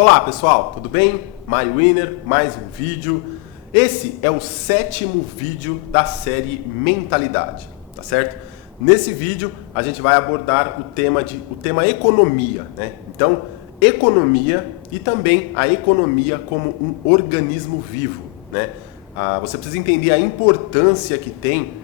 Olá pessoal, tudo bem? Mário Winner, mais um vídeo. Esse é o 7º vídeo da série Mentalidade, tá certo? Nesse vídeo a gente vai abordar o tema economia, né? Então, economia e também a economia como um organismo vivo, né? Você precisa entender a importância que tem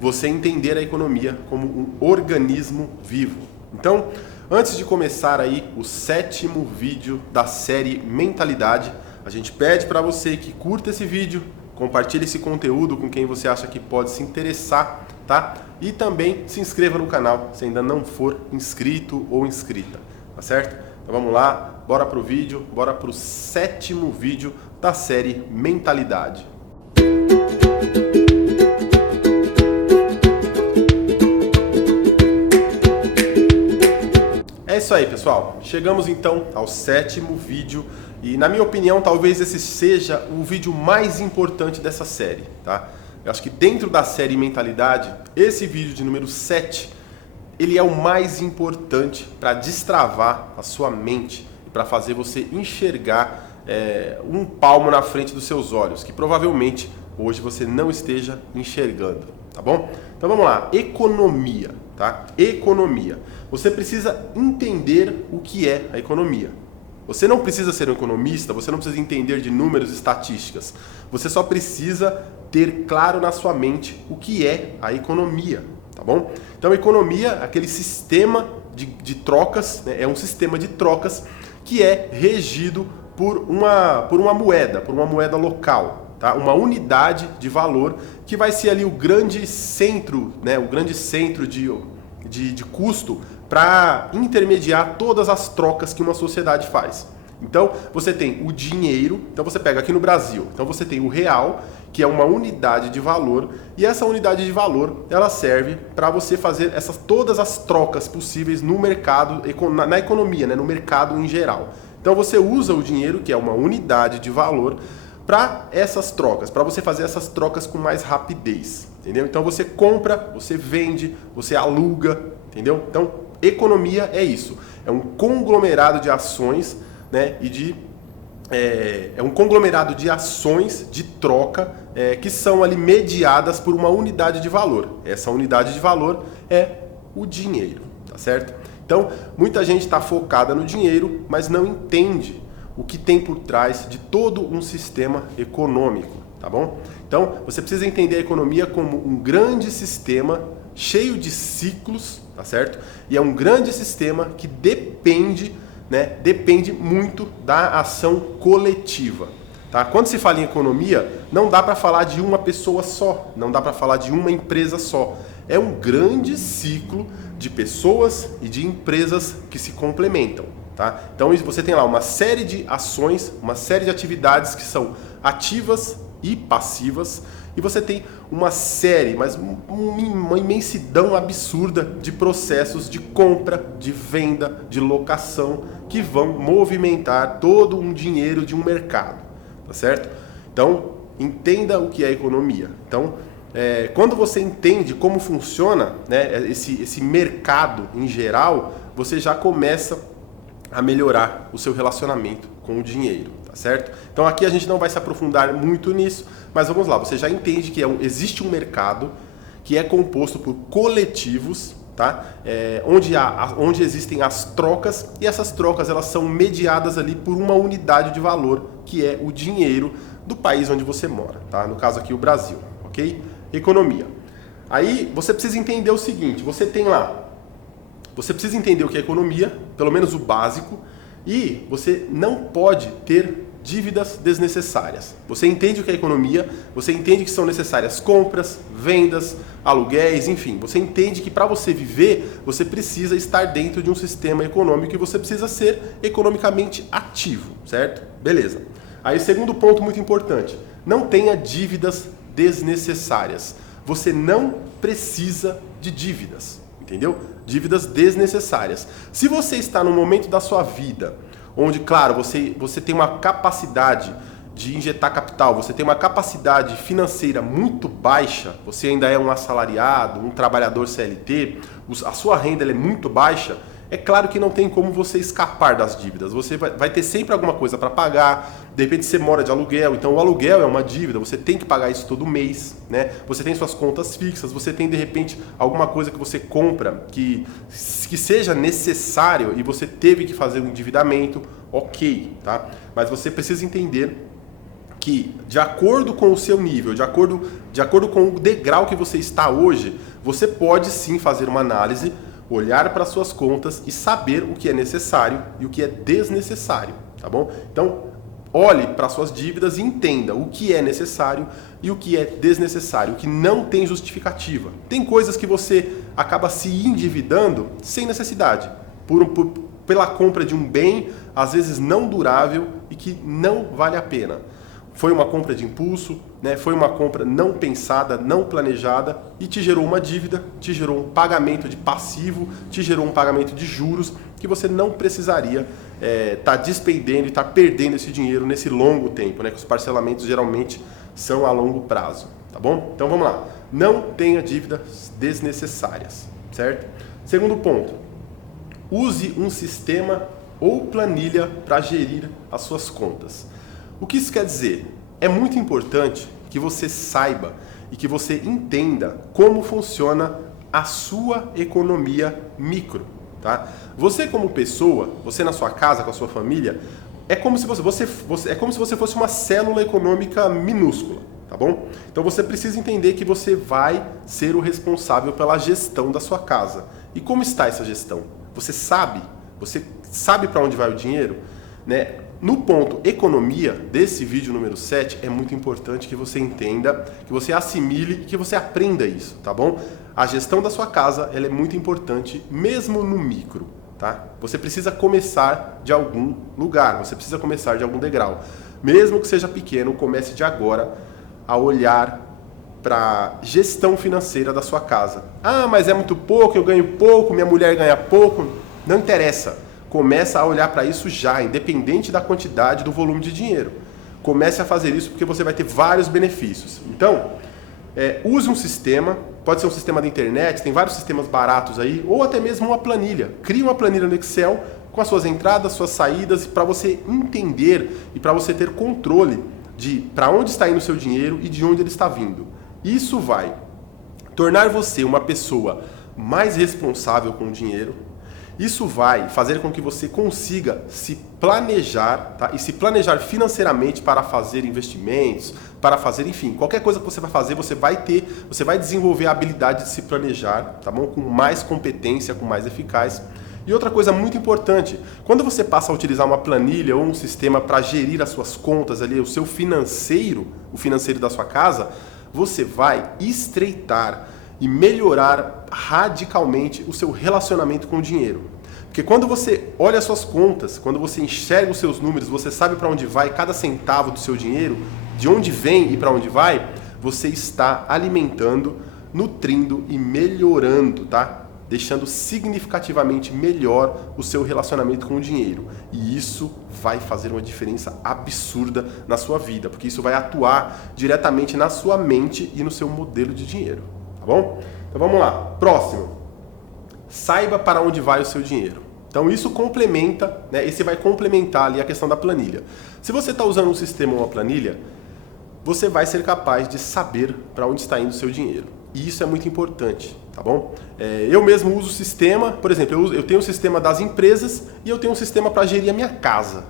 você entender a economia como um organismo vivo. Então, antes de começar aí o 7º vídeo da série Mentalidade, a gente pede para você que curta esse vídeo, compartilhe esse conteúdo com quem você acha que pode se interessar, tá? E também se inscreva no canal se ainda não for inscrito ou inscrita, tá certo? Então vamos lá, bora pro vídeo, bora pro 7º vídeo da série Mentalidade. É isso aí, pessoal. Chegamos então ao 7º vídeo e, na minha opinião, talvez esse seja o vídeo mais importante dessa série, tá? Eu acho que dentro da série Mentalidade, esse vídeo de número 7, ele é o mais importante para destravar a sua mente e para fazer você enxergar um palmo na frente dos seus olhos, que provavelmente hoje você não esteja enxergando, tá bom? Então vamos lá, economia, tá? Economia. Você precisa entender o que é a economia. Você não precisa ser um economista, você não precisa entender de números e estatísticas. Você só precisa ter claro na sua mente o que é a economia, tá bom? Então, economia, aquele sistema de trocas, né? É um sistema de trocas que é regido por uma moeda local, tá? Uma unidade de valor que vai ser ali o grande centro, né? O grande centro de custo para intermediar todas as trocas que uma sociedade faz. Então, você tem o dinheiro, então você pega aqui no Brasil, então você tem o real, que é uma unidade de valor, e essa unidade de valor, ela serve para você fazer todas as trocas possíveis no mercado, na economia, né, no mercado em geral. Então você usa o dinheiro, que é uma unidade de valor, para essas trocas, para você fazer essas trocas com mais rapidez, entendeu? Então você compra, você vende, você aluga, entendeu? Então, economia é isso, é um conglomerado de ações, né, é um conglomerado de ações de troca que são ali mediadas por uma unidade de valor. Essa unidade de valor é o dinheiro, tá certo? Então, muita gente está focada no dinheiro, mas não entende o que tem por trás de todo um sistema econômico, tá bom? Então, você precisa entender a economia como um grande sistema cheio de ciclos, tá certo? E é um grande sistema que depende muito da ação coletiva, tá? Quando se fala em economia, não dá para falar de uma pessoa só, não dá para falar de uma empresa só. É um grande ciclo de pessoas e de empresas que se complementam, tá? Então você tem lá uma série de ações, uma série de atividades que são ativas e passivas, e você tem uma série, mas uma imensidão absurda de processos de compra, de venda, de locação, que vão movimentar todo um dinheiro de um mercado, tá certo? Então, entenda o que é economia. Então, quando você entende como funciona, né, esse mercado em geral, você já começa a melhorar o seu relacionamento com o dinheiro, tá certo? Então aqui a gente não vai se aprofundar muito nisso, mas vamos lá, você já entende que existe um mercado que é composto por coletivos, tá? Onde existem as trocas, e essas trocas elas são mediadas ali por uma unidade de valor, que é o dinheiro do país onde você mora, tá? No caso aqui o Brasil, ok? Economia. Aí você precisa entender o seguinte, você precisa entender o que é economia, pelo menos o básico, e você não pode ter dívidas desnecessárias. Você entende o que é economia, você entende que são necessárias compras, vendas, aluguéis, enfim. Você entende que para você viver, você precisa estar dentro de um sistema econômico e você precisa ser economicamente ativo, certo? Beleza. Aí, segundo ponto muito importante, não tenha dívidas desnecessárias. Você não precisa de dívidas. Entendeu? Dívidas desnecessárias. Se você está num momento da sua vida onde, claro, você tem uma capacidade de injetar capital, você tem uma capacidade financeira muito baixa, você ainda é um assalariado, um trabalhador CLT, a sua renda é muito baixa, É claro que não tem como você escapar das dívidas. Você vai ter sempre alguma coisa para pagar. De repente você mora de aluguel, então o aluguel é uma dívida, você tem que pagar isso todo mês, né? Você tem suas contas fixas, você tem de repente alguma coisa que você compra que seja necessário e você teve que fazer um endividamento, ok, tá? Mas você precisa entender que, de acordo com o seu nível, de acordo com o degrau que você está hoje, você pode sim fazer uma análise, olhar para suas contas e saber o que é necessário e o que é desnecessário, tá bom? Então, olhe para suas dívidas e entenda o que é necessário e o que é desnecessário, o que não tem justificativa. Tem coisas que você acaba se endividando sem necessidade, pela compra de um bem, às vezes não durável e que não vale a pena. Foi uma compra de impulso, né? Foi uma compra não pensada, não planejada e te gerou uma dívida, te gerou um pagamento de passivo, te gerou um pagamento de juros que você não precisaria estar despendendo e estar perdendo esse dinheiro nesse longo tempo, né? Que os parcelamentos geralmente são a longo prazo, tá bom? Então vamos lá, não tenha dívidas desnecessárias, certo? Segundo ponto, use um sistema ou planilha para gerir as suas contas. O que isso quer dizer? É muito importante que você saiba e que você entenda como funciona a sua economia micro, tá? Você como pessoa, você na sua casa, com a sua família, é como se você fosse uma célula econômica minúscula, tá bom? Então você precisa entender que você vai ser o responsável pela gestão da sua casa. E como está essa gestão? Você sabe para onde vai o dinheiro, né? No ponto economia desse vídeo número 7, é muito importante que você entenda, que você assimile e que você aprenda isso, tá bom? A gestão da sua casa, ela é muito importante mesmo no micro, tá? Você precisa começar de algum lugar, você precisa começar de algum degrau. Mesmo que seja pequeno, comece de agora a olhar para gestão financeira da sua casa. Ah, mas é muito pouco, eu ganho pouco, minha mulher ganha pouco. Não interessa. Começa a olhar para isso já, independente da quantidade, do volume de dinheiro. Comece a fazer isso porque você vai ter vários benefícios. Então, use um sistema, pode ser um sistema da internet, tem vários sistemas baratos aí, ou até mesmo uma planilha. Crie uma planilha no Excel com as suas entradas, suas saídas, para você entender e para você ter controle de para onde está indo o seu dinheiro e de onde ele está vindo. Isso vai tornar você uma pessoa mais responsável com o dinheiro. Isso vai fazer com que você consiga se planejar, tá? E se planejar financeiramente para fazer investimentos, para fazer, enfim, qualquer coisa que você vai fazer, você vai desenvolver a habilidade de se planejar, tá bom? Com mais competência, com mais eficácia. E outra coisa muito importante, quando você passa a utilizar uma planilha ou um sistema para gerir as suas contas ali, o seu financeiro, o financeiro da sua casa, você vai estreitar e melhorar radicalmente o seu relacionamento com o dinheiro. Porque quando você olha as suas contas, quando você enxerga os seus números, você sabe para onde vai cada centavo do seu dinheiro, de onde vem e para onde vai, você está alimentando, nutrindo e melhorando, tá? Deixando significativamente melhor o seu relacionamento com o dinheiro. E isso vai fazer uma diferença absurda na sua vida, porque isso vai atuar diretamente na sua mente e no seu modelo de dinheiro. Tá bom? Então vamos lá. Próximo. Saiba para onde vai o seu dinheiro. Então isso complementa, né? Esse vai complementar ali a questão da planilha. Se você está usando um sistema ou uma planilha, você vai ser capaz de saber para onde está indo o seu dinheiro. E isso é muito importante, tá bom? Eu mesmo uso o sistema, por exemplo, eu tenho um sistema das empresas e eu tenho um sistema para gerir a minha casa.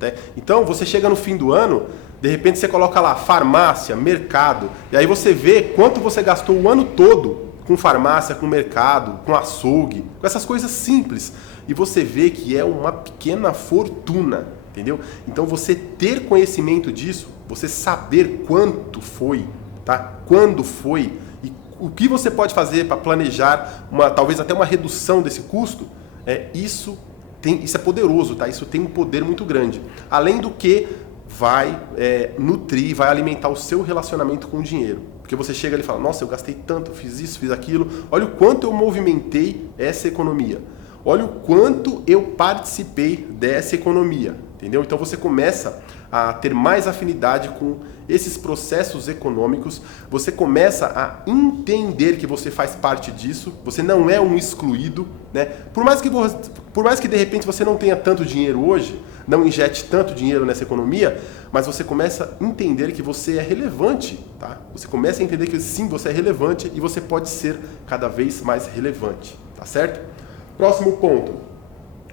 Né? Então você chega no fim do ano, de repente você coloca lá farmácia, mercado, e aí você vê quanto você gastou o ano todo com farmácia, com mercado, com açougue, com essas coisas simples. E você vê que é uma pequena fortuna, entendeu? Então você ter conhecimento disso, você saber quanto foi, tá? Quando foi e o que você pode fazer para planejar talvez até uma redução desse custo, isso é poderoso, tá? Isso tem um poder muito grande. Além do que vai nutrir, vai alimentar o seu relacionamento com o dinheiro. Porque você chega ali e fala, nossa, eu gastei tanto, fiz isso, fiz aquilo, olha o quanto eu movimentei essa economia. Olha o quanto eu participei dessa economia, entendeu? Então você começa a ter mais afinidade com esses processos econômicos, você começa a entender que você faz parte disso, você não é um excluído, né? Por mais que de repente você não tenha tanto dinheiro hoje, não injete tanto dinheiro nessa economia, mas você começa a entender que você é relevante, tá? Você começa a entender que sim, você é relevante e você pode ser cada vez mais relevante, tá certo? Próximo ponto.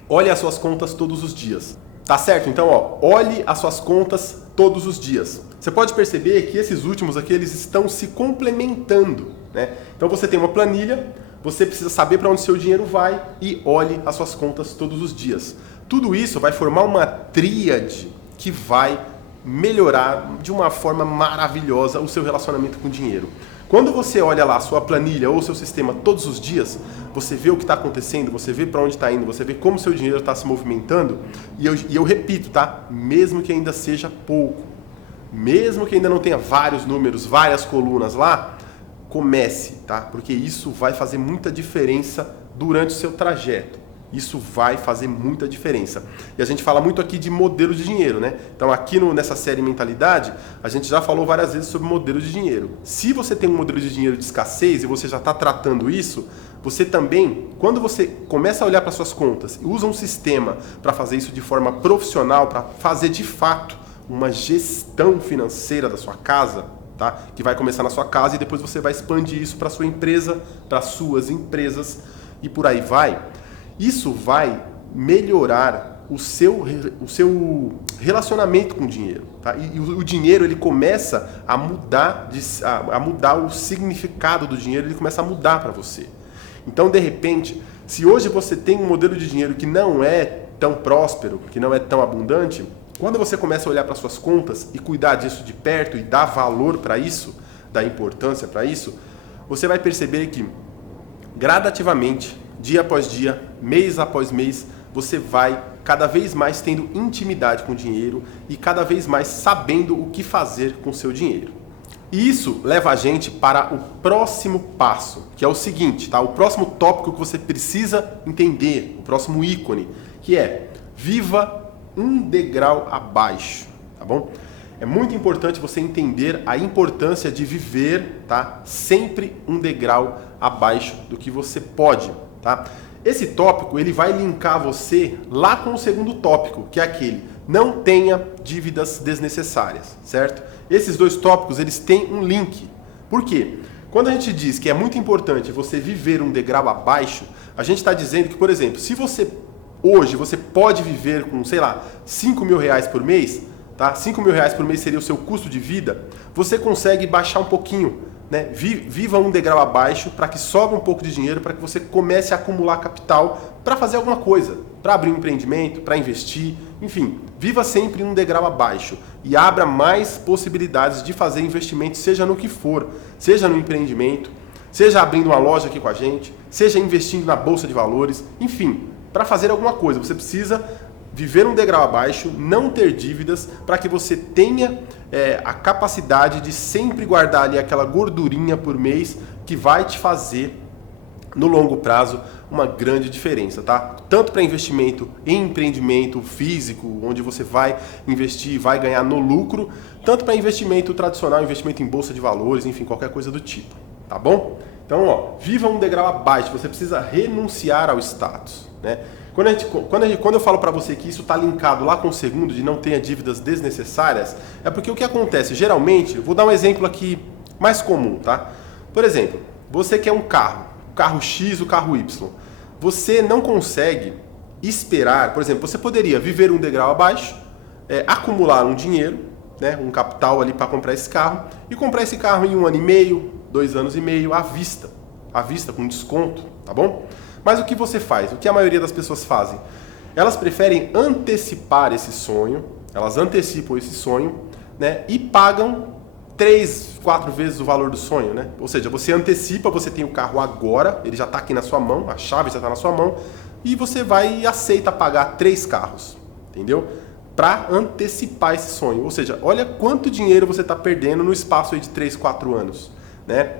Olhe as suas contas todos os dias. Tá certo? Então, olhe as suas contas todos os dias. Você pode perceber que esses últimos aqui, eles estão se complementando, né? Então você tem uma planilha, você precisa saber para onde seu dinheiro vai e olhe as suas contas todos os dias. Tudo isso vai formar uma tríade que vai melhorar de uma forma maravilhosa o seu relacionamento com o dinheiro. Quando você olha lá a sua planilha ou o seu sistema todos os dias, você vê o que está acontecendo, você vê para onde está indo, você vê como o seu dinheiro está se movimentando, e eu repito, tá? Mesmo que ainda seja pouco, mesmo que ainda não tenha vários números, várias colunas lá, comece, tá? Porque isso vai fazer muita diferença durante o seu trajeto. Isso vai fazer muita diferença. E a gente fala muito aqui de modelo de dinheiro, né? Então aqui nessa série Mentalidade, a gente já falou várias vezes sobre modelo de dinheiro. Se você tem um modelo de dinheiro de escassez e você já está tratando isso, você também, quando você começa a olhar para suas contas e usa um sistema para fazer isso de forma profissional, para fazer de fato uma gestão financeira da sua casa, tá? Que vai começar na sua casa e depois você vai expandir isso para sua empresa, para suas empresas e por aí vai. Isso vai melhorar o seu relacionamento com o dinheiro. Tá? E o dinheiro ele começa a mudar, a mudar o significado do dinheiro, ele começa a mudar para você. Então, de repente, se hoje você tem um modelo de dinheiro que não é tão próspero, que não é tão abundante, quando você começa a olhar para suas contas e cuidar disso de perto e dar valor para isso, dar importância para isso, você vai perceber que gradativamente, dia após dia, mês após mês, você vai cada vez mais tendo intimidade com o dinheiro e cada vez mais sabendo o que fazer com o seu dinheiro. E isso leva a gente para o próximo passo, que é o seguinte, tá? O próximo tópico que você precisa entender, o próximo ícone, que é viva um degrau abaixo, tá bom? É muito importante você entender a importância de viver, tá? Sempre um degrau abaixo do que você pode, tá? Esse tópico ele vai linkar você lá com o segundo tópico, que é aquele: não tenha dívidas desnecessárias, certo? Esses dois tópicos eles têm um link. Por quê? Quando a gente diz que é muito importante você viver um degrau abaixo, a gente está dizendo que, por exemplo, se você hoje você pode viver com, sei lá, 5 mil reais por mês, tá? 5 mil reais por mês seria o seu custo de vida, você consegue baixar um pouquinho, né? Viva um degrau abaixo para que sobre um pouco de dinheiro, para que você comece a acumular capital para fazer alguma coisa, para abrir um empreendimento, para investir, enfim, viva sempre um degrau abaixo e abra mais possibilidades de fazer investimento, seja no que for, seja no empreendimento, seja abrindo uma loja aqui com a gente, seja investindo na bolsa de valores, enfim, para fazer alguma coisa, você precisa viver um degrau abaixo, não ter dívidas, para que você tenha a capacidade de sempre guardar ali aquela gordurinha por mês que vai te fazer, no longo prazo, uma grande diferença, tá? Tanto para investimento em empreendimento físico, onde você vai investir e vai ganhar no lucro, tanto para investimento tradicional, investimento em bolsa de valores, enfim, qualquer coisa do tipo, tá bom? Então, viva um degrau abaixo, você precisa renunciar ao status, né? Quando eu falo para você que isso está linkado lá com o segundo, de não tenha dívidas desnecessárias, é porque o que acontece? Geralmente, eu vou dar um exemplo aqui mais comum, tá? Por exemplo, você quer um carro, o carro X, o carro Y. Você não consegue esperar, por exemplo, você poderia viver um degrau abaixo, acumular um dinheiro, né, um capital ali para comprar esse carro, e comprar esse carro em 1 ano e meio, 2 anos e meio, à vista, com desconto, tá bom? Mas o que você faz? O que a maioria das pessoas fazem? Elas preferem antecipar esse sonho, elas antecipam esse sonho, né, e pagam 3, 4 vezes o valor do sonho, né? Ou seja, você antecipa, você tem o carro agora, ele já está aqui na sua mão, a chave já está na sua mão, e você vai e aceita pagar 3 carros, entendeu? Para antecipar esse sonho. Ou seja, olha quanto dinheiro você está perdendo no espaço aí de 3, 4 anos, né?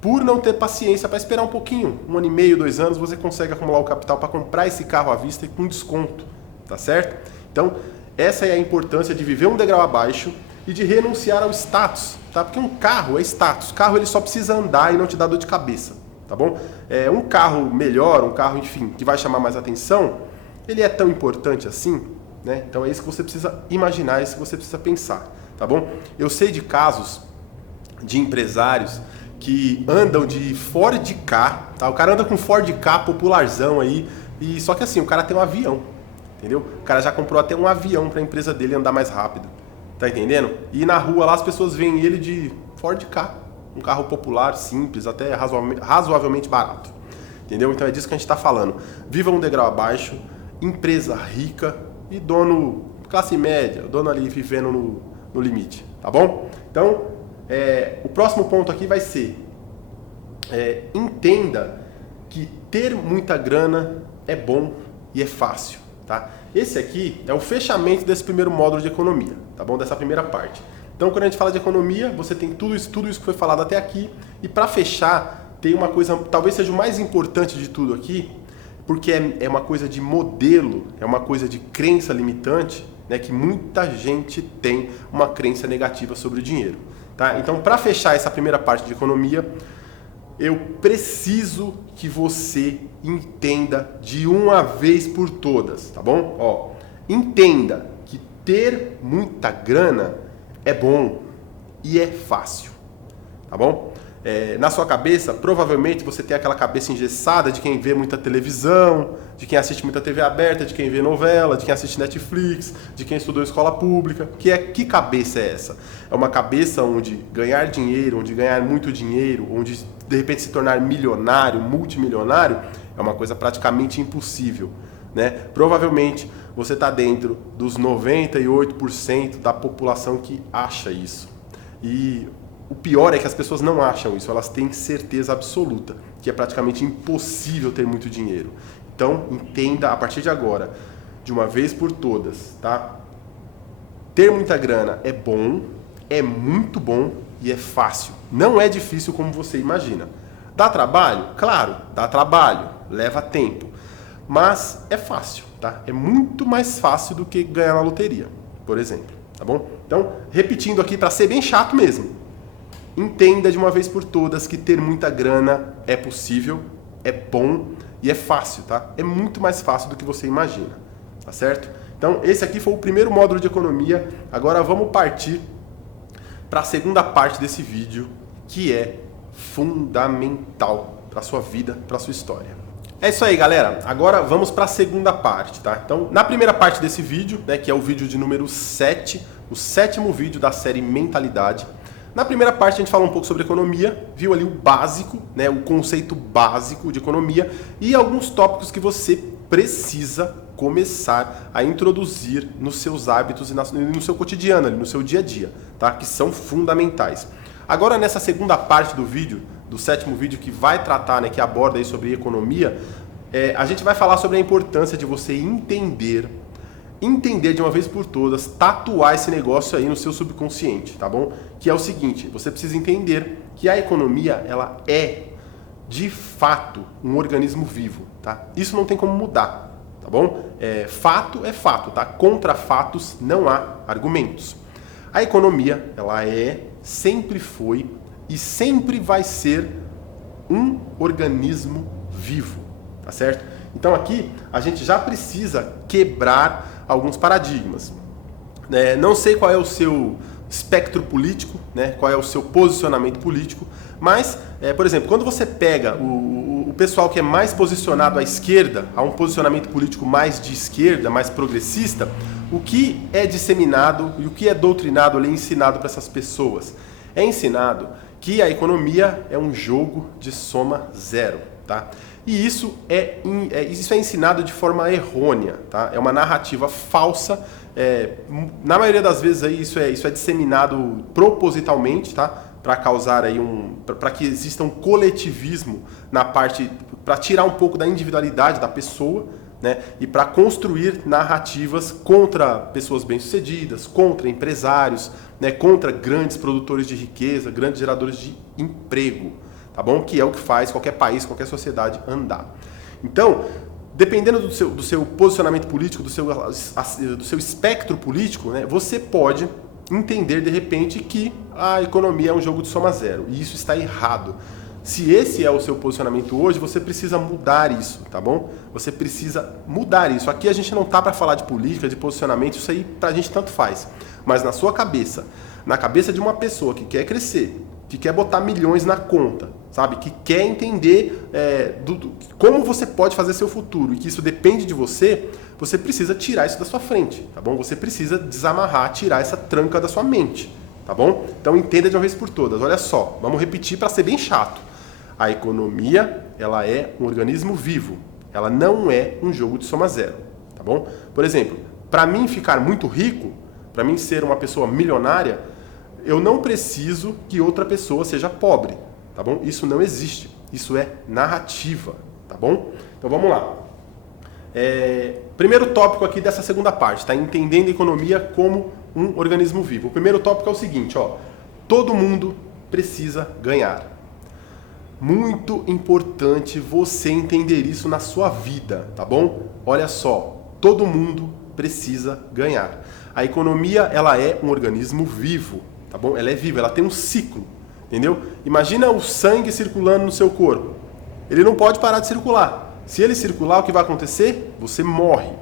Por não ter paciência para esperar um pouquinho, 1 ano e meio, 2 anos, você consegue acumular o capital para comprar esse carro à vista e com desconto, tá certo? Então, Essa é a importância de viver um degrau abaixo e de renunciar ao status, tá? Porque um carro é status, o carro ele só precisa andar e não te dá dor de cabeça, tá bom? Um carro melhor, um carro, enfim, que vai chamar mais atenção, ele é tão importante assim, né? Então é isso que você precisa imaginar, é isso que você precisa pensar, tá bom? Eu sei de casos de empresários que andam de Ford Ka, tá? O cara anda com Ford Ka popularzão aí, e só que assim, o cara tem um avião, entendeu? O cara já comprou até um avião para a empresa dele andar mais rápido, tá entendendo? E na rua lá as pessoas veem ele de Ford Ka, um carro popular, simples, até razoavelmente barato, entendeu? Então é disso que a gente está falando. Viva um degrau abaixo, empresa rica e dono classe média, dono ali vivendo no limite, tá bom? Então, o próximo ponto aqui vai ser, entenda que ter muita grana é bom e é fácil, tá? Esse aqui é o fechamento desse primeiro módulo de economia, tá bom? Dessa primeira parte. Então, quando a gente fala de economia, você tem tudo isso que foi falado até aqui, e para fechar, tem uma coisa, talvez seja o mais importante de tudo aqui, porque é uma coisa de modelo, é uma coisa de crença limitante, né, que muita gente tem uma crença negativa sobre o dinheiro. Tá? Então, para fechar essa primeira parte de economia, eu preciso que você entenda de uma vez por todas, tá bom? Ó, entenda que ter muita grana é bom e é fácil, tá bom? Na sua cabeça, provavelmente você tem aquela cabeça engessada de quem vê muita televisão, de quem assiste muita TV aberta, de quem vê novela, de quem assiste Netflix, de quem estudou em escola pública. Que cabeça é essa? É uma cabeça onde ganhar dinheiro, onde ganhar muito dinheiro, onde de repente se tornar milionário, multimilionário, é uma coisa praticamente impossível, né? Provavelmente você está dentro dos 98% da população que acha isso. E o pior é que as pessoas não acham isso, elas têm certeza absoluta que é praticamente impossível ter muito dinheiro. Então, entenda a partir de agora, de uma vez por todas, tá? Ter muita grana é bom, é muito bom e é fácil. Não é difícil como você imagina. Dá trabalho? Claro, dá trabalho, leva tempo. Mas é fácil, tá? É muito mais fácil do que ganhar na loteria, por exemplo, tá bom? Então, repetindo aqui para ser bem chato mesmo. Entenda de uma vez por todas que ter muita grana é possível, é bom e é fácil, tá? É muito mais fácil do que você imagina, tá certo? Então, esse aqui foi o primeiro módulo de economia. Agora vamos partir para a segunda parte desse vídeo, que é fundamental para a sua vida, para a sua história. É isso aí, galera. Agora vamos para a segunda parte, tá? Então, na primeira parte desse vídeo, né, que é o vídeo de número 7, o 7º vídeo da série Mentalidade. Na primeira parte a gente falou um pouco sobre economia, viu ali o básico, né, o conceito básico de economia e alguns tópicos que você precisa começar a introduzir nos seus hábitos e no seu cotidiano, no seu dia a dia, tá? Que são fundamentais. Agora nessa segunda parte do vídeo, do 7º vídeo que vai tratar, né, que aborda aí sobre economia, a gente vai falar sobre a importância de você entender de uma vez por todas, tatuar esse negócio aí no seu subconsciente, tá bom? Que é o seguinte, você precisa entender que a economia, ela é, de fato, um organismo vivo, tá? Isso não tem como mudar, tá bom? Fato, tá? Contra fatos não há argumentos. A economia, ela sempre foi e sempre vai ser um organismo vivo, tá certo? Então aqui a gente já precisa quebrar alguns paradigmas. Não sei qual é o seu espectro político, né? Qual é o seu posicionamento político, mas, por exemplo, quando você pega o pessoal que é mais posicionado à esquerda, a um posicionamento político mais de esquerda, mais progressista, o que é disseminado e o que é doutrinado ali, ensinado para essas pessoas? É ensinado que a economia é um jogo de soma zero, tá? E isso é ensinado de forma errônea, tá? É uma narrativa falsa. Na maioria das vezes aí isso é disseminado propositalmente, tá? Para causar aí para que exista um coletivismo na parte, para tirar um pouco da individualidade da pessoa, né? E para construir narrativas contra pessoas bem-sucedidas, contra empresários, né? Contra grandes produtores de riqueza, grandes geradores de emprego. Tá bom? Que é o que faz qualquer país, qualquer sociedade andar. Então, dependendo do seu posicionamento político, do seu espectro político, né, você pode entender de repente que a economia é um jogo de soma zero, e isso está errado. Se esse é o seu posicionamento hoje, você precisa mudar isso, tá bom? Você precisa mudar isso. Aqui a gente não tá para falar de política, de posicionamento, isso aí pra gente tanto faz. Mas na sua cabeça, na cabeça de uma pessoa que quer crescer, que quer botar milhões na conta, sabe? Que quer entender como você pode fazer seu futuro e que isso depende de você, você precisa tirar isso da sua frente, tá bom? Você precisa desamarrar, tirar essa tranca da sua mente, tá bom? Então entenda de uma vez por todas. Olha só, vamos repetir para ser bem chato. A economia, ela é um organismo vivo. Ela não é um jogo de soma zero, tá bom? Por exemplo, para mim ficar muito rico, para mim ser uma pessoa milionária, eu não preciso que outra pessoa seja pobre, tá bom? Isso não existe. Isso é narrativa, tá bom? Então vamos lá. Primeiro tópico aqui dessa segunda parte, tá? Entendendo a economia como um organismo vivo. O primeiro tópico é o seguinte, ó. Todo mundo precisa ganhar. Muito importante você entender isso na sua vida, tá bom? Olha só, todo mundo precisa ganhar. A economia, ela é um organismo vivo, tá bom? Ela é viva, ela tem um ciclo, entendeu? Imagina o sangue circulando no seu corpo. Ele não pode parar de circular. Se ele circular, o que vai acontecer? Você morre.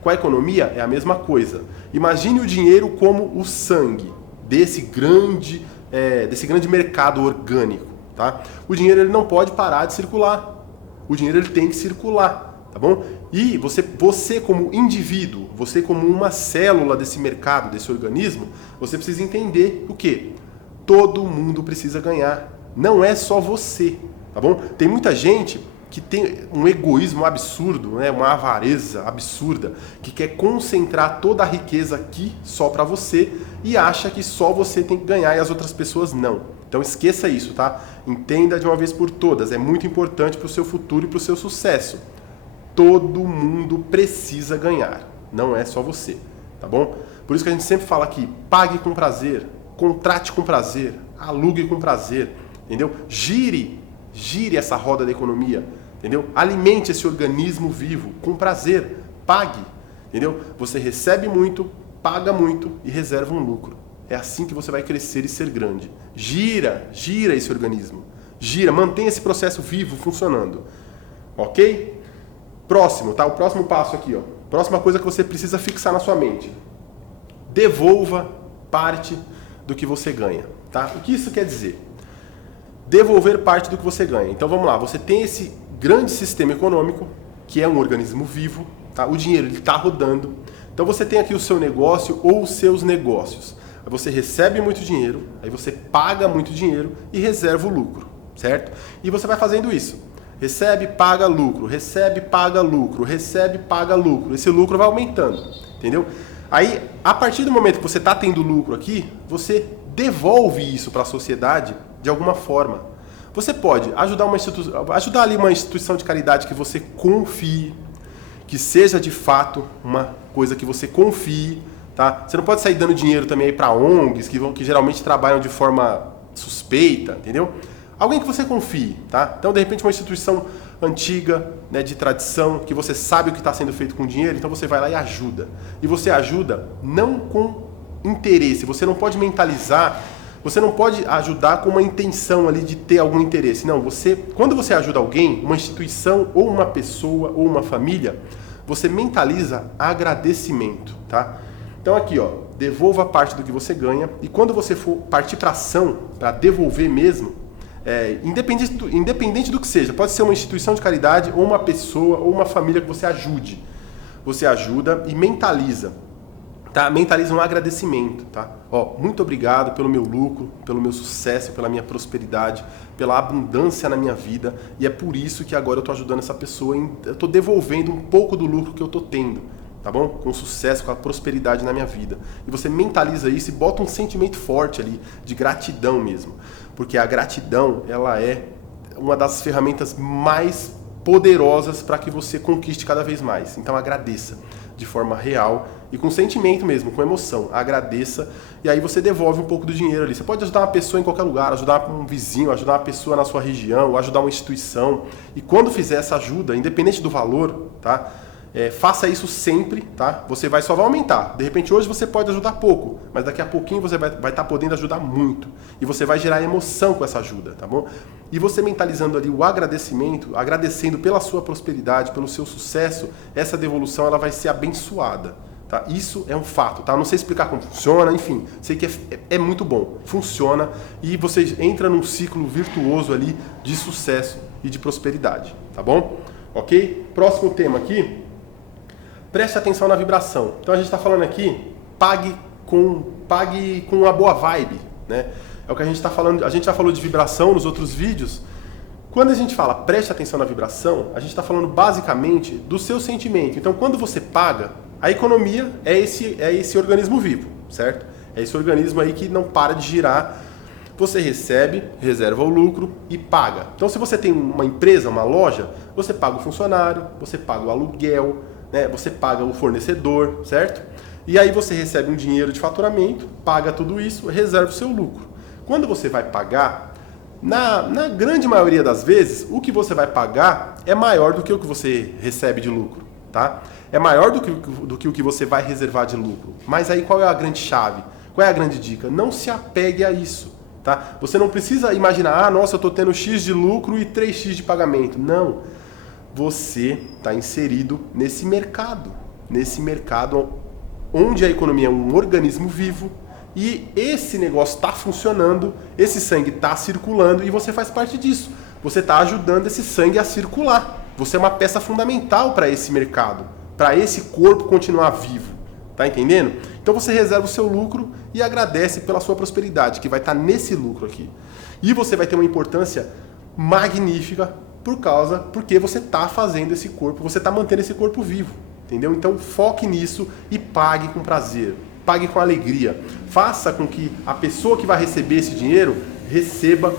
Com a economia é a mesma coisa. Imagine o dinheiro como o sangue desse grande mercado orgânico. Tá? O dinheiro ele não pode parar de circular. O dinheiro ele tem que circular, tá bom? E você como indivíduo, você como uma célula desse mercado, desse organismo, você precisa entender o quê? Todo mundo precisa ganhar. Não é só você, tá bom? Tem muita gente que tem um egoísmo absurdo, né? Uma avareza absurda, que quer concentrar toda a riqueza aqui só para você e acha que só você tem que ganhar e as outras pessoas não. Então esqueça isso, tá? Entenda de uma vez por todas, é muito importante para o seu futuro e para o seu sucesso. Todo mundo precisa ganhar, não é só você, tá bom? Por isso que a gente sempre fala aqui, pague com prazer, contrate com prazer, alugue com prazer, entendeu? Gire essa roda da economia, entendeu? Alimente esse organismo vivo com prazer, pague, entendeu? Você recebe muito, paga muito e reserva um lucro. É assim que você vai crescer e ser grande. Gira esse organismo. Mantenha esse processo vivo funcionando. Ok? Próximo, tá? O próximo passo aqui, ó. Próxima coisa que você precisa fixar na sua mente. Devolva parte do que você ganha, tá? O que isso quer dizer? Devolver parte do que você ganha. Então vamos lá, você tem esse grande sistema econômico, que é um organismo vivo, tá? O dinheiro ele está rodando. Então você tem aqui o seu negócio ou os seus negócios. Aí você recebe muito dinheiro, aí você paga muito dinheiro e reserva o lucro, certo? E você vai fazendo isso. Recebe, paga lucro, recebe, paga lucro, recebe, paga lucro. Esse lucro vai aumentando, entendeu? Aí, a partir do momento que você está tendo lucro aqui, você devolve isso para a sociedade de alguma forma. Você pode ajudar ali uma instituição de caridade que você confie, que seja de fato uma coisa que você confie. Tá? Você não pode sair dando dinheiro também para ONGs que geralmente trabalham de forma suspeita, entendeu? Alguém que você confie, tá? Então, de repente, uma instituição antiga, né, de tradição, que você sabe o que está sendo feito com dinheiro, então você vai lá e ajuda. E você ajuda não com interesse, você não pode mentalizar, você não pode ajudar com uma intenção ali de ter algum interesse. Não, quando você ajuda alguém, uma instituição ou uma pessoa ou uma família, você mentaliza agradecimento, tá? Então aqui, ó, devolva parte do que você ganha e quando você for partir para ação, para devolver mesmo, independente do que seja, pode ser uma instituição de caridade ou uma pessoa ou uma família que você ajude. Você ajuda e mentaliza, tá? Mentaliza um agradecimento, tá? Ó, muito obrigado pelo meu lucro, pelo meu sucesso, pela minha prosperidade, pela abundância na minha vida e é por isso que agora eu estou ajudando essa pessoa, eu estou devolvendo um pouco do lucro que eu estou tendo. Tá bom? Com sucesso, com a prosperidade na minha vida. E você mentaliza isso e bota um sentimento forte ali, de gratidão mesmo. Porque a gratidão, ela é uma das ferramentas mais poderosas para que você conquiste cada vez mais. Então agradeça. de forma real e com sentimento mesmo, com emoção. Agradeça e aí você devolve um pouco do dinheiro ali. Você pode ajudar uma pessoa em qualquer lugar, ajudar um vizinho, ajudar uma pessoa na sua região, ajudar uma instituição. E quando fizer essa ajuda, independente do valor, tá? Faça isso sempre, tá? Só vai aumentar. De repente hoje você pode ajudar pouco, mas daqui a pouquinho você vai estar podendo ajudar muito. E você vai gerar emoção com essa ajuda, tá bom? E você mentalizando ali o agradecimento, agradecendo pela sua prosperidade, pelo seu sucesso, essa devolução ela vai ser abençoada, tá? Isso é um fato, tá? Não sei explicar como funciona, enfim, sei que é muito bom. Funciona e você entra num ciclo virtuoso ali de sucesso e de prosperidade, tá bom? Ok? Próximo tema aqui. Preste atenção na vibração. Então a gente está falando aqui, pague com uma boa vibe, né? É o que a gente está falando. A gente já falou de vibração nos outros vídeos. Quando a gente fala preste atenção na vibração, a gente está falando basicamente do seu sentimento. Então quando você paga, a economia é esse organismo vivo, certo? É esse organismo aí que não para de girar. Você recebe, reserva o lucro e paga. Então se você tem uma empresa, uma loja, você paga o funcionário, você paga o aluguel, né? Você paga o fornecedor, certo? E aí você recebe um dinheiro de faturamento, paga tudo isso, reserva o seu lucro. Quando você vai pagar, na grande maioria das vezes, o que você vai pagar é maior do que o que você recebe de lucro, tá? É maior do que o que você vai reservar de lucro. Mas aí qual é a grande chave? Qual é a grande dica? Não se apegue a isso, tá? Você não precisa imaginar, nossa, eu estou tendo X de lucro e 3X de pagamento. Não. Você está inserido nesse mercado onde a economia é um organismo vivo e esse negócio está funcionando, esse sangue está circulando e você faz parte disso. Você está ajudando esse sangue a circular. Você é uma peça fundamental para esse mercado, para esse corpo continuar vivo. Tá entendendo? Então você reserva o seu lucro e agradece pela sua prosperidade, que vai estar nesse lucro aqui. E você vai ter uma importância magnífica porque você está fazendo esse corpo, você está mantendo esse corpo vivo, entendeu? Então foque nisso e pague com prazer, pague com alegria. Faça com que a pessoa que vai receber esse dinheiro receba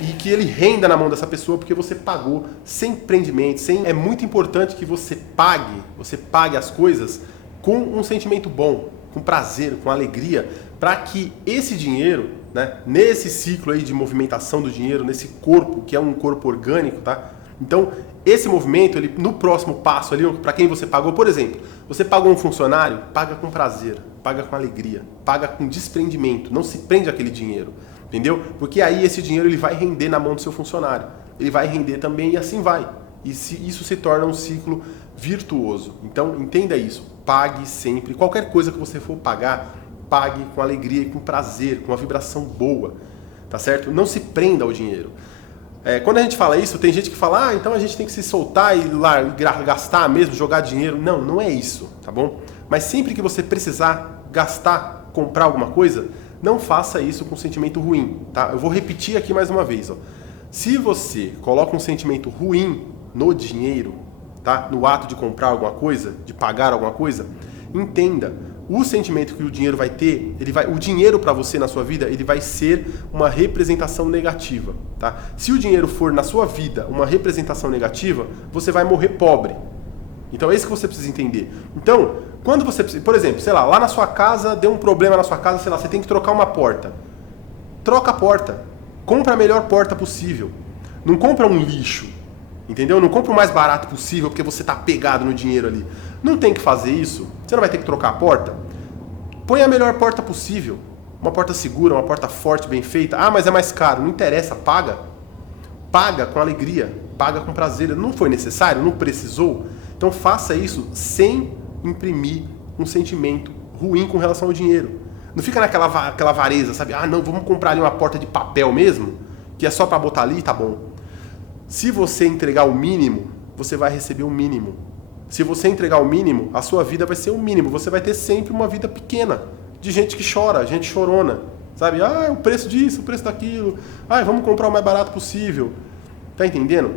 e que ele renda na mão dessa pessoa porque você pagou sem prendimento, É muito importante que você pague as coisas com um sentimento bom, com prazer, com alegria, para que esse dinheiro, né, nesse ciclo aí de movimentação do dinheiro, nesse corpo, que é um corpo orgânico, tá? Então, esse movimento, ele, no próximo passo ali, para quem você pagou, por exemplo, você pagou um funcionário, paga com prazer, paga com alegria, paga com desprendimento, não se prende aquele dinheiro, entendeu? Porque aí esse dinheiro ele vai render na mão do seu funcionário, ele vai render também e assim vai. E isso se torna um ciclo virtuoso. Então, entenda isso, pague sempre, qualquer coisa que você for pagar, pague com alegria e com prazer, com uma vibração boa, tá certo? Não se prenda ao dinheiro. Quando a gente fala isso, tem gente que fala, então a gente tem que se soltar e lá gastar mesmo, jogar dinheiro. Não, não é isso, tá bom? Mas sempre que você precisar gastar, comprar alguma coisa, não faça isso com sentimento ruim, tá? Eu vou repetir aqui mais uma vez, ó. Se você coloca um sentimento ruim no dinheiro, tá? No ato de comprar alguma coisa, de pagar alguma coisa, entenda, o sentimento que o dinheiro vai ter, o dinheiro para você na sua vida, ele vai ser uma representação negativa, tá? Se o dinheiro for na sua vida uma representação negativa, você vai morrer pobre. Então é isso que você precisa entender. Então, quando você precisa, por exemplo, sei lá na sua casa, deu um problema na sua casa, sei lá, você tem que trocar uma porta. Troca a porta. Compra a melhor porta possível. Não compra um lixo. Entendeu? Não compra o mais barato possível porque você está pegado no dinheiro ali. Não tem que fazer isso. Você não vai ter que trocar a porta. Põe a melhor porta possível. Uma porta segura, uma porta forte, bem feita. Ah, mas é mais caro. Não interessa, paga. Paga com alegria, paga com prazer. Não foi necessário? Não precisou? Então faça isso sem imprimir um sentimento ruim com relação ao dinheiro. Não fica naquela avareza, sabe? Ah, não, vamos comprar ali uma porta de papel mesmo, que é só para botar ali e tá bom. Se você entregar o mínimo, você vai receber o mínimo. Se você entregar o mínimo, a sua vida vai ser o mínimo. Você vai ter sempre uma vida pequena, de gente que chora, gente chorona. Sabe? Ah, o preço disso, o preço daquilo. Ah, vamos comprar o mais barato possível. Tá entendendo?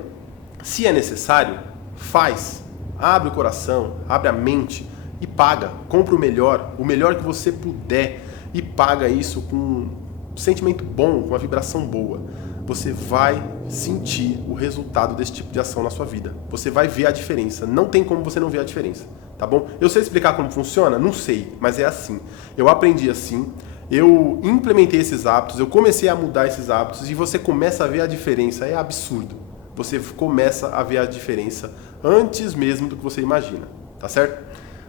Se é necessário, faz. Abre o coração, abre a mente e paga. Compra o melhor que você puder e paga isso com um sentimento bom, com uma vibração boa. Você vai sentir o resultado desse tipo de ação na sua vida. Você vai ver a diferença. Não tem como você não ver a diferença. Tá? tá bom? Eu sei explicar como funciona? Não sei, mas é assim. Eu aprendi assim, eu implementei esses hábitos, eu comecei a mudar esses hábitos e você começa a ver a diferença, é absurdo. Você começa a ver a diferença antes mesmo do que você imagina, tá certo?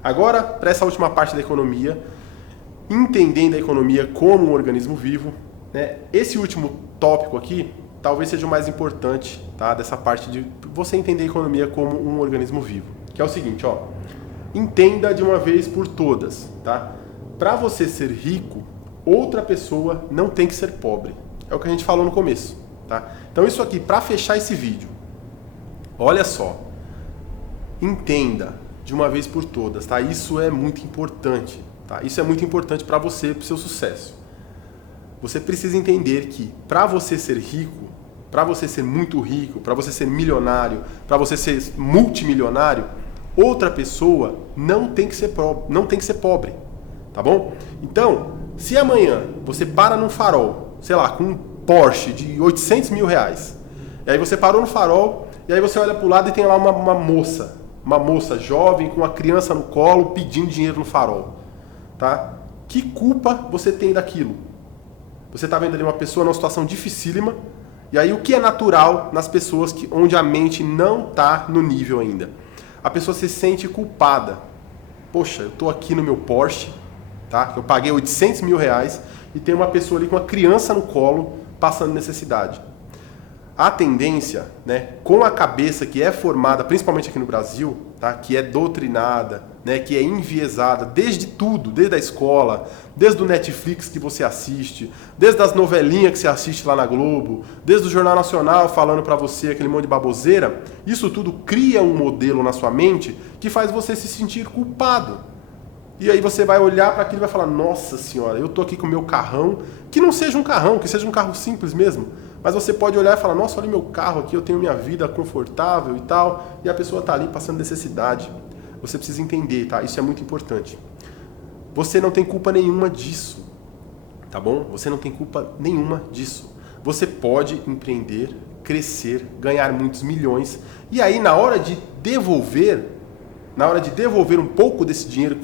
Agora, para essa última parte da economia, entendendo a economia como um organismo vivo, né? Esse último tópico aqui talvez seja o mais importante, tá? Dessa parte de você entender a economia como um organismo vivo, que é o seguinte, ó, entenda de uma vez por todas, tá? Para você ser rico, outra pessoa não tem que ser pobre. É o que a gente falou no começo, tá? Então isso aqui, para fechar esse vídeo, olha só, entenda de uma vez por todas, tá? Isso é muito importante, tá? Isso é muito importante para você, para o seu sucesso. Você precisa entender que para você ser rico, para você ser muito rico, para você ser milionário, para você ser multimilionário, outra pessoa não tem que ser pobre, tá bom? Então, se amanhã você para num farol, sei lá, com um Porsche de 800 mil reais, e aí você parou no farol, e aí você olha para o lado e tem lá uma moça jovem com uma criança no colo pedindo dinheiro no farol, tá? Que culpa você tem daquilo? Você está vendo ali uma pessoa numa situação dificílima, e aí o que é natural nas pessoas onde a mente não está no nível ainda? A pessoa se sente culpada. Poxa, eu estou aqui no meu Porsche, tá? Eu paguei 800 mil reais e tem uma pessoa ali com uma criança no colo passando necessidade. A tendência, né, com a cabeça que é formada, principalmente aqui no Brasil, tá, que é doutrinada, né, que é enviesada desde tudo, desde a escola, desde o Netflix que você assiste, desde as novelinhas que você assiste lá na Globo, desde o Jornal Nacional falando pra você aquele monte de baboseira, isso tudo cria um modelo na sua mente que faz você se sentir culpado. E aí você vai olhar para aquilo e vai falar, nossa senhora, eu tô aqui com o meu carrão, que não seja um carrão, que seja um carro simples mesmo, mas você pode olhar e falar, nossa, olha o meu carro aqui, eu tenho minha vida confortável e tal, e a pessoa está ali passando necessidade. Você precisa entender, tá? Isso é muito importante. Você não tem culpa nenhuma disso, tá bom? Você não tem culpa nenhuma disso. Você pode empreender, crescer, ganhar muitos milhões, e aí na hora de devolver um pouco desse dinheiro,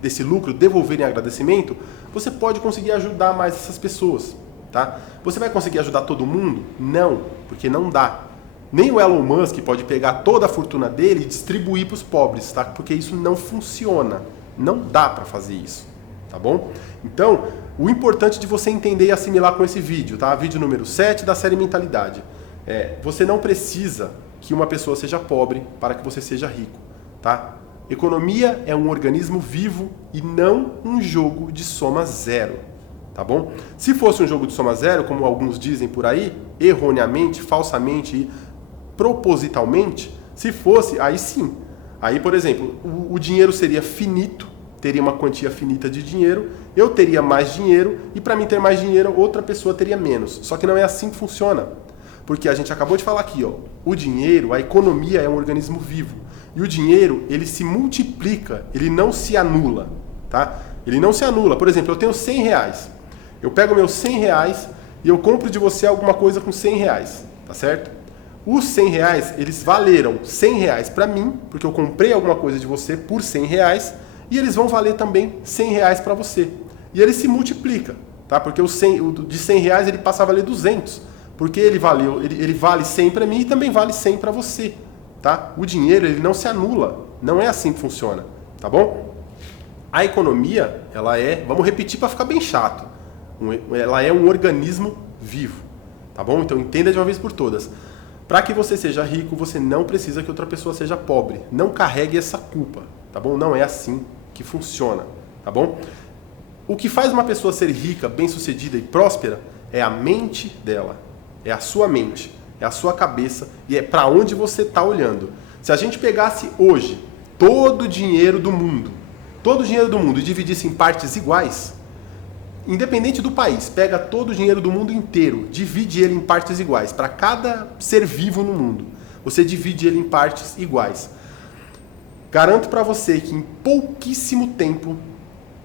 desse lucro, devolver em agradecimento, você pode conseguir ajudar mais essas pessoas. Tá? Você vai conseguir ajudar todo mundo? Não, porque não dá. Nem o Elon Musk pode pegar toda a fortuna dele e distribuir para os pobres, tá? Porque isso não funciona. Não dá para fazer isso, tá bom? Então, o importante de você entender e assimilar com esse vídeo, tá? Vídeo número 7 da série Mentalidade. Você não precisa que uma pessoa seja pobre para que você seja rico, tá? Economia é um organismo vivo e não um jogo de soma zero. Tá bom? Se fosse um jogo de soma zero, como alguns dizem por aí, erroneamente, falsamente e propositalmente, se fosse, aí sim. Aí, por exemplo, o dinheiro seria finito, teria uma quantia finita de dinheiro, eu teria mais dinheiro e para mim ter mais dinheiro, outra pessoa teria menos. Só que não é assim que funciona. Porque a gente acabou de falar aqui, ó, o dinheiro, a economia é um organismo vivo. E o dinheiro, ele se multiplica, ele não se anula, tá? Ele não se anula. Por exemplo, eu tenho 100 reais. Eu pego meus 100 reais e eu compro de você alguma coisa com 100 reais, tá certo? Os 100 reais, eles valeram 100 reais para mim, porque eu comprei alguma coisa de você por 100 reais, e eles vão valer também 100 reais para você. E ele se multiplica, tá? Porque o de 100 reais ele passa a valer 200, porque ele vale 100 para mim e também vale 100 para você, tá? O dinheiro, ele não se anula, não é assim que funciona, tá bom? A economia, ela vamos repetir para ficar bem chato, ela é um organismo vivo, tá bom? Então entenda de uma vez por todas. Para que você seja rico, você não precisa que outra pessoa seja pobre. Não carregue essa culpa, tá bom? Não é assim que funciona, tá bom? O que faz uma pessoa ser rica, bem-sucedida e próspera é a mente dela, é a sua mente, é a sua cabeça e é para onde você está olhando. Se a gente pegasse hoje todo o dinheiro do mundo e dividisse em partes iguais, independente do país, pega todo o dinheiro do mundo inteiro, divide ele em partes iguais. Para cada ser vivo no mundo, você divide ele em partes iguais. Garanto para você que em pouquíssimo tempo,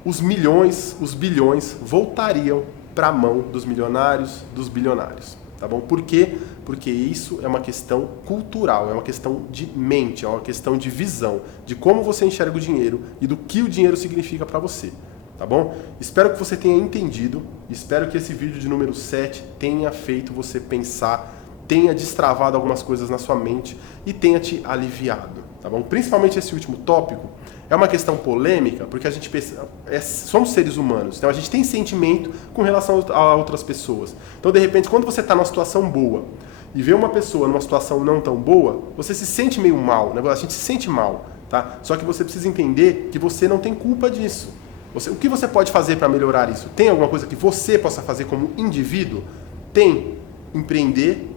os milhões, os bilhões voltariam para a mão dos milionários, dos bilionários. tá bom? Por quê? Porque isso é uma questão cultural, é uma questão de mente, é uma questão de visão, de como você enxerga o dinheiro e do que o dinheiro significa para você, tá bom? Espero que você tenha entendido, espero que esse vídeo de número 7 tenha feito você pensar, tenha destravado algumas coisas na sua mente e tenha te aliviado, tá bom? Principalmente esse último tópico é uma questão polêmica, porque a gente pensa, somos seres humanos, então a gente tem sentimento com relação a outras pessoas. Então, de repente, quando você está numa situação boa e vê uma pessoa numa situação não tão boa, você se sente meio mal, né? A gente se sente mal, tá? Só que você precisa entender que você não tem culpa disso. O que você pode fazer para melhorar isso? Tem alguma coisa que você possa fazer como indivíduo? Tem. Empreender,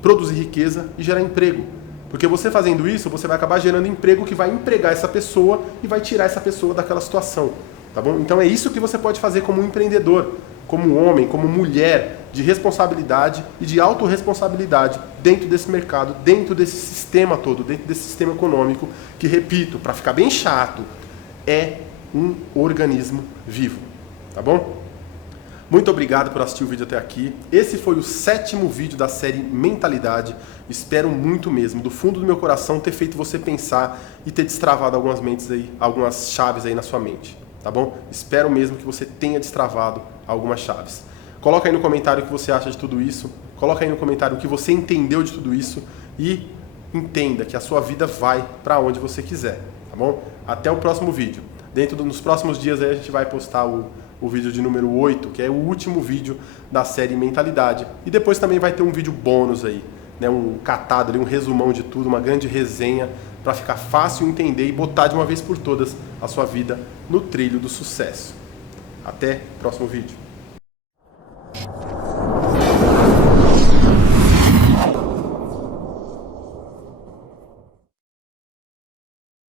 produzir riqueza e gerar emprego. Porque você fazendo isso, você vai acabar gerando emprego que vai empregar essa pessoa e vai tirar essa pessoa daquela situação, tá bom? Então é isso que você pode fazer como empreendedor, como homem, como mulher, de responsabilidade e de autorresponsabilidade dentro desse mercado, dentro desse sistema todo, dentro desse sistema econômico, que, repito, para ficar bem chato, é um organismo vivo, tá bom? Muito obrigado por assistir o vídeo até aqui. Esse foi o 7º vídeo da série Mentalidade. Espero muito mesmo, do fundo do meu coração, ter feito você pensar e ter destravado algumas mentes aí, algumas chaves aí na sua mente, tá bom? Espero mesmo que você tenha destravado algumas chaves. Coloca aí no comentário o que você acha de tudo isso. Coloca aí no comentário o que você entendeu de tudo isso e entenda que a sua vida vai para onde você quiser, tá bom? Até o próximo vídeo. Nos próximos dias aí a gente vai postar o vídeo de número 8, que é o último vídeo da série Mentalidade. E depois também vai ter um vídeo bônus aí, né? Um catado ali, um resumão de tudo, uma grande resenha para ficar fácil entender e botar de uma vez por todas a sua vida no trilho do sucesso. Até o próximo vídeo.